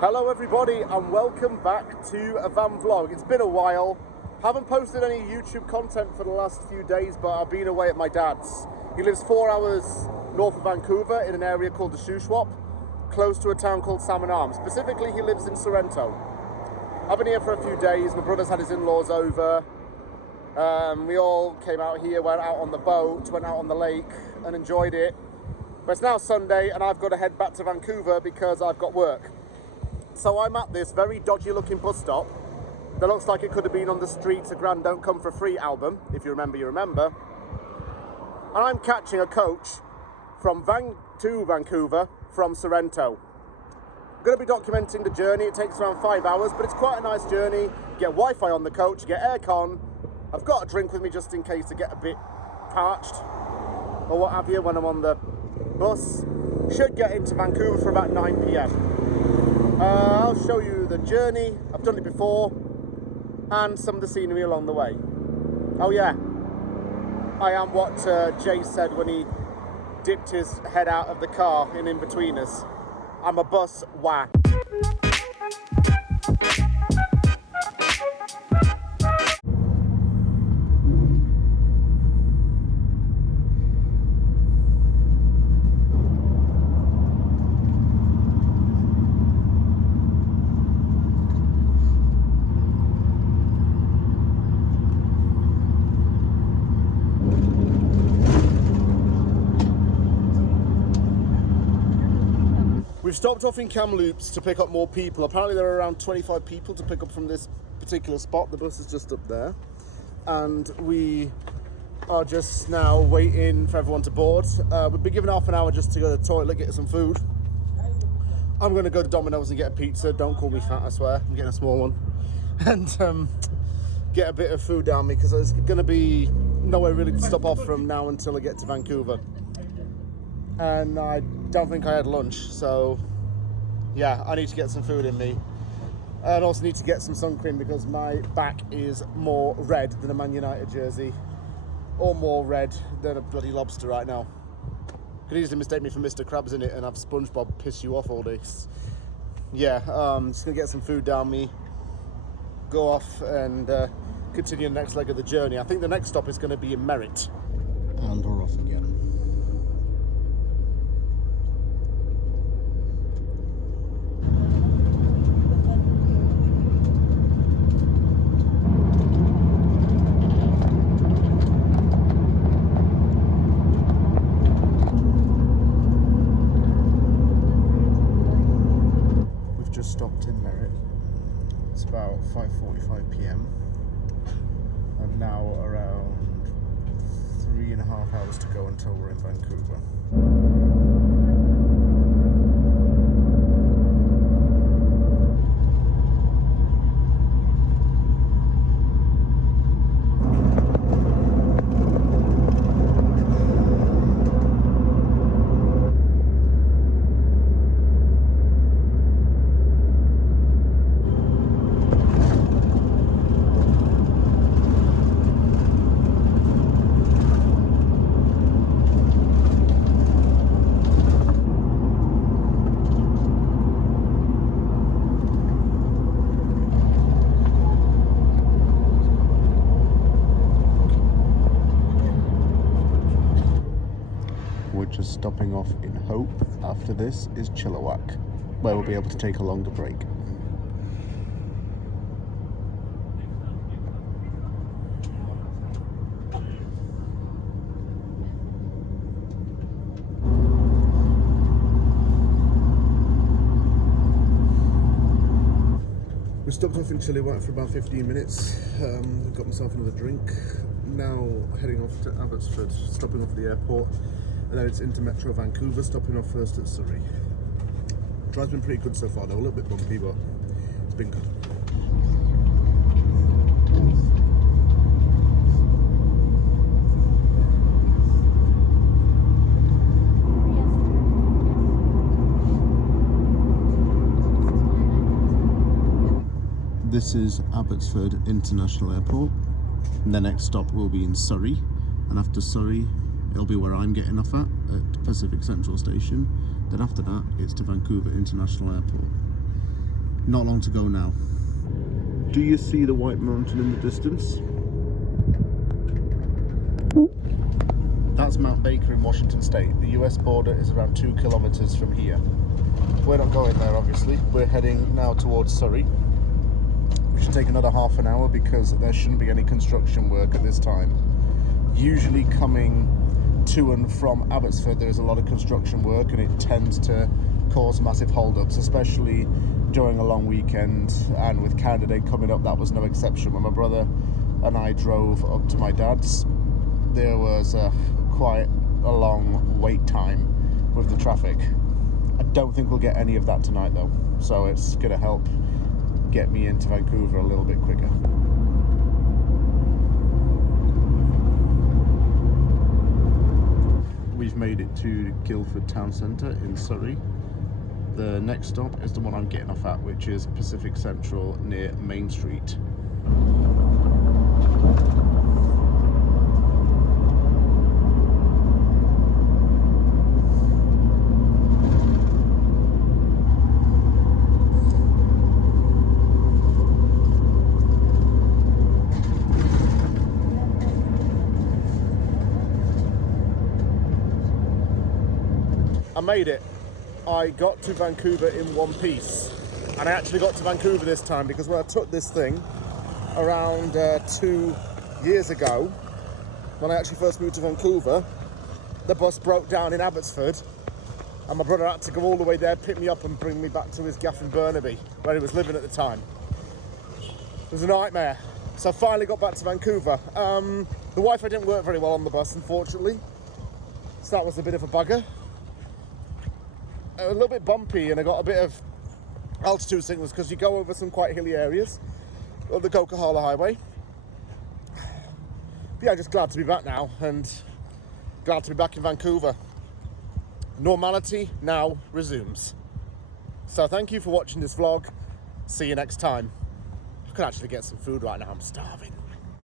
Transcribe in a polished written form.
Hello everybody and welcome back to a van vlog. It's been a while. Haven't posted any YouTube content for the last few days, but I've been away at my dad's. He lives 4 hours north of Vancouver in an area called the Shuswap, close to a town called Salmon Arm. Specifically, he lives in Sorrento. I've been here for a few days. My brother's had his in-laws over. We all came out here, went out on the boat, went out on the lake and enjoyed it. But it's now Sunday and I've got to head back to Vancouver because I've got work. So I'm at this very dodgy looking bus stop that looks like it could have been on the Streets, a Grand Don't Come For Free album. If you remember, you remember. And I'm catching a coach from to Vancouver from Sorrento. I'm going to be documenting the journey. It takes around 5 hours, but it's quite a nice journey. You get Wi-Fi on the coach, you get aircon. I've got a drink with me just in case I get a bit parched or what have you when I'm on the bus. Should get into Vancouver for about 9 p.m. I'll show you the journey. I've done it before and some of the scenery along the way. Oh yeah, I am what Jay said when he dipped his head out of the car in betweeners. I'm a bus whack. We've stopped off in Kamloops to pick up more people. Apparently there are around 25 people to pick up from this particular spot. The bus is just up there. And we are just now waiting for everyone to board. We've been given half an hour just to go to the toilet, get some food. I'm going to go to Domino's and get a pizza. Don't call me fat, I swear. I'm getting a small one. And get a bit of food down me because there's going to be nowhere really to stop off from now until I get to Vancouver. And I don't think I had lunch, so yeah, I need to get some food in me. And also need to get some sun cream because my back is more red than a Man United jersey, or more red than a bloody lobster right now. Could easily mistake me for Mr. Krabs in it and have SpongeBob piss you off all day. Yeah, just gonna get some food down me, go off and continue the next leg of the journey. I think the next stop is going to be in Merritt. And we're off again. Stopped in Merritt. It's about 5:45 p.m. and now around 3.5 hours to go until we're in Vancouver. Just stopping off in Hope. After this is Chilliwack, where we'll be able to take a longer break. We stopped off in Chilliwack for about 15 minutes, got myself another drink, now heading off to Abbotsford, stopping off at the airport. And then it's into Metro Vancouver, stopping off first at Surrey. Drive's been pretty good so far though, a little bit bumpy, but it's been good. This is Abbotsford International Airport. And the next stop will be in Surrey, and after Surrey it'll be where I'm getting off at Pacific Central Station. Then after that, it's to Vancouver International Airport. Not long to go now. Do you see the White Mountain in the distance? That's Mount Baker in Washington State. The US border is around 2 kilometers from here. We're not going there, obviously. We're heading now towards Surrey. We should take another half an hour because there shouldn't be any construction work at this time. Usually coming to and from Abbotsford, there is a lot of construction work and it tends to cause massive hold-ups, especially during a long weekend, and with Canada Day coming up, that was no exception. When my brother and I drove up to my dad's, there was quite a long wait time with the traffic. I don't think we'll get any of that tonight though, so it's going to help get me into Vancouver a little bit quicker. We've made it to Guildford Town Centre in Surrey. The next stop is the one I'm getting off at, which is Pacific Central near Main Street. I made it. I got to Vancouver in one piece, and I actually got to Vancouver this time because when I took this thing around 2 years ago, when I actually first moved to Vancouver, the bus broke down in Abbotsford and my brother had to go all the way there, pick me up and bring me back to his gaff in Burnaby where he was living at the time. It was a nightmare. So I finally got back to Vancouver. The Wi-Fi didn't work very well on the bus, unfortunately, so that was a bit of a bugger. A little bit bumpy, and I got a bit of altitude sickness because you go over some quite hilly areas on the Coquihalla Highway. But yeah, just glad to be back now and glad to be back in Vancouver. Normality now resumes. So thank you for watching this vlog. See you next time. I could actually get some food right now, I'm starving.